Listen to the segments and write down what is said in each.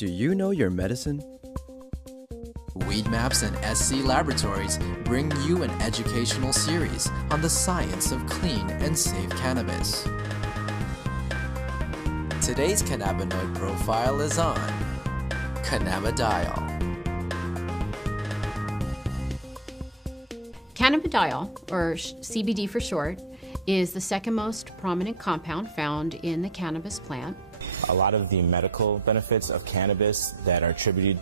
Do you know your medicine? Weed Maps and SC Laboratories bring you an educational series on the science of clean and safe cannabis. Today's cannabinoid profile is on Cannabidiol. Cannabidiol, or CBD for short, is the second most prominent compound found in the cannabis plant. A lot of the medical benefits of cannabis that are attributed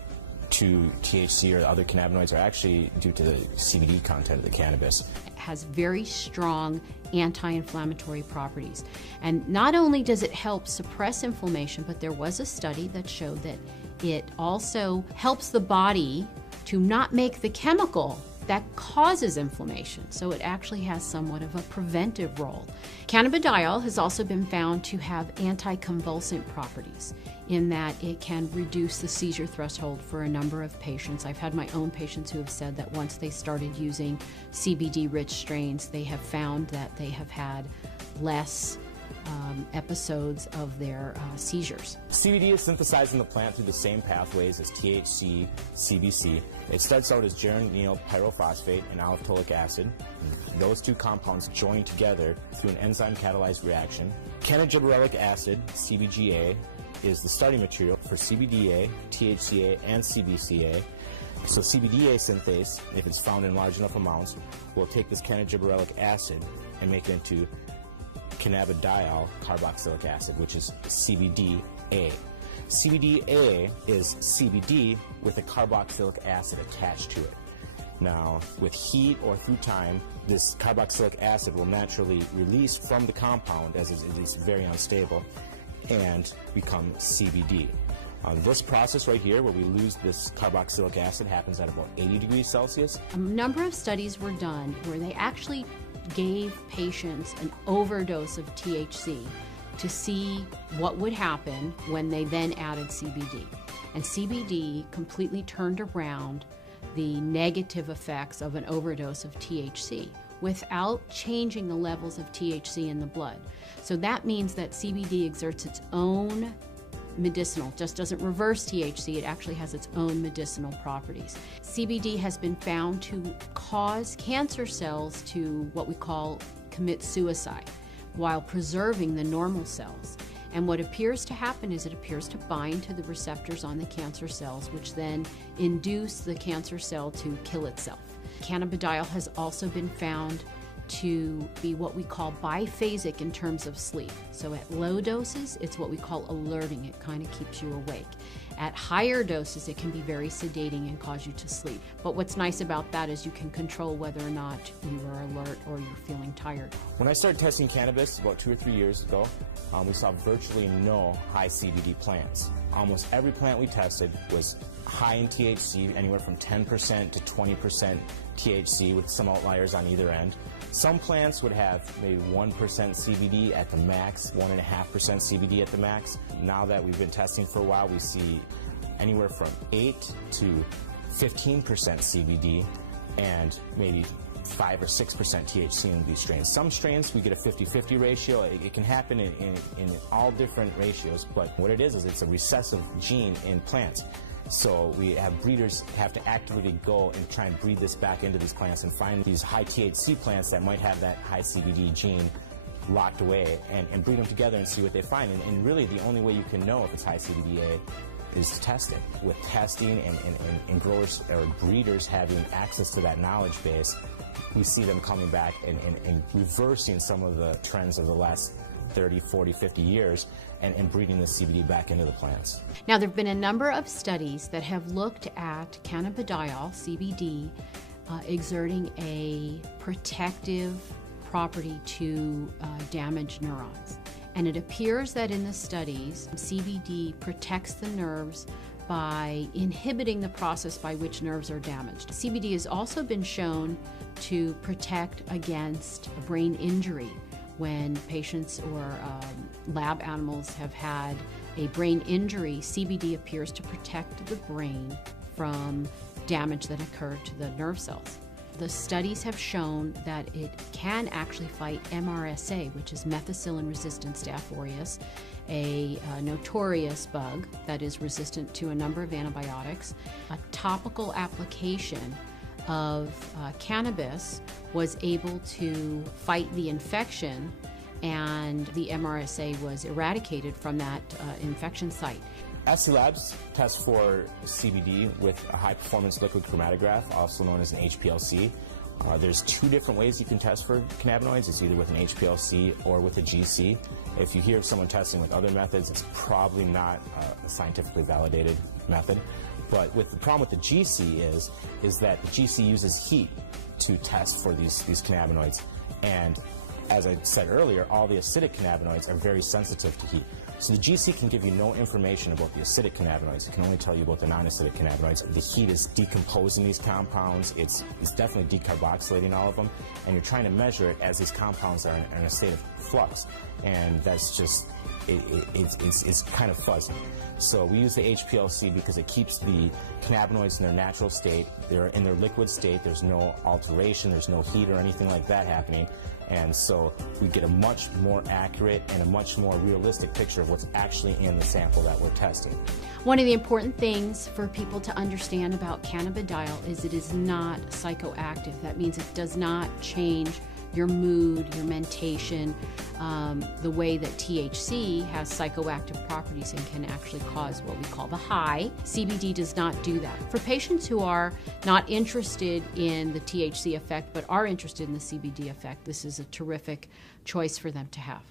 to THC or other cannabinoids are actually due to the CBD content of the cannabis. It has very strong anti-inflammatory properties. And not only does it help suppress inflammation, but there was a study that showed that it also helps the body to not make the chemical that causes inflammation, so it actually has somewhat of a preventive role. Cannabidiol has also been found to have anticonvulsant properties in that it can reduce the seizure threshold for a number of patients. I've had my own patients who have said that once they started using CBD-rich strains, they have found that they have had less episodes of their seizures. CBD is synthesized in the plant through the same pathways as THC, CBC. It starts out as geranyl pyrophosphate and alphatoic acid. Those two compounds join together through an enzyme-catalyzed reaction. Cannabidiolic acid, CBGA, is the starting material for CBDA, THCA, and CBCA. So CBDA synthase, if it's found in large enough amounts, will take this cannabidiolic acid and make it into cannabidiol carboxylic acid, which is CBDA. CBDA is CBD with a carboxylic acid attached to it. Now, with heat or through time, this carboxylic acid will naturally release from the compound, as it is very unstable, and become CBD. This process right here, where we lose this carboxylic acid, happens at about 80 degrees Celsius. A number of studies were done where they actually gave patients an overdose of THC to see what would happen when they then added CBD. And CBD completely turned around the negative effects of an overdose of THC without changing the levels of THC in the blood. So that means that CBD exerts its own medicinal, just doesn't reverse THC, it actually has its own medicinal properties. CBD has been found to cause cancer cells to what we call commit suicide while preserving the normal cells. And what appears to happen is it appears to bind to the receptors on the cancer cells, which then induce the cancer cell to kill itself. Cannabidiol has also been found to be what we call biphasic in terms of sleep. So at low doses, it's what we call alerting. It kind of keeps you awake. At higher doses, it can be very sedating and cause you to sleep. But what's nice about that is you can control whether or not you are alert or you're feeling tired. When I started testing cannabis about 2 or 3 years ago, we saw virtually no high CBD plants. Almost every plant we tested was high in THC, anywhere from 10% to 20% THC, with some outliers on either end. Some plants would have maybe 1% CBD at the max, 1.5% CBD at the max. Now that we've been testing for a while, we see anywhere from 8 to 15% CBD and maybe 5 or 6% THC in these strains. Some strains we get a 50-50 ratio. It can happen in all different ratios, but what it is it's a recessive gene in plants. So we have breeders have to actively go and try and breed this back into these plants and find these high THC plants that might have that high CBD gene locked away and breed them together and see what they find. And really the only way you can know if it's high CBDA is to test it. With testing and growers or breeders having access to that knowledge base, we see them coming back and reversing some of the trends of the last 30, 40, 50 years and breeding the CBD back into the plants. Now, there have been a number of studies that have looked at cannabidiol, CBD, exerting a protective property to damaged neurons. And it appears that in the studies, CBD protects the nerves by inhibiting the process by which nerves are damaged. CBD has also been shown to protect against brain injury. When patients or lab animals have had a brain injury, CBD appears to protect the brain from damage that occurred to the nerve cells. The studies have shown that it can actually fight MRSA, which is methicillin-resistant Staph aureus, a notorious bug that is resistant to a number of antibiotics. A topical application of cannabis was able to fight the infection, and the MRSA was eradicated from that infection site. SC Labs tests for CBD with a high-performance liquid chromatograph, also known as an HPLC. There's two different ways you can test for cannabinoids. It's either with an HPLC or with a GC. If you hear of someone testing with other methods, it's probably not a scientifically validated method. But the problem with the GC is that the GC uses heat to test for these cannabinoids. And as I said earlier, all the acidic cannabinoids are very sensitive to heat. So the GC can give you no information about the acidic cannabinoids. It can only tell you about the non-acidic cannabinoids. The heat is decomposing these compounds. It's definitely decarboxylating all of them. And you're trying to measure it as these compounds are in a state of flux. And that's just, it's kind of fuzzy. So we use the HPLC because it keeps the cannabinoids in their natural state. They're in their liquid state. There's no alteration. There's no heat or anything like that happening. And so we get a much more accurate and a much more realistic picture of what's actually in the sample that we're testing. One of the important things for people to understand about cannabidiol is it is not psychoactive. That means it does not change your mood, your mentation, the way that THC has psychoactive properties and can actually cause what we call the high. CBD does not do that. For patients who are not interested in the THC effect but are interested in the CBD effect, this is a terrific choice for them to have.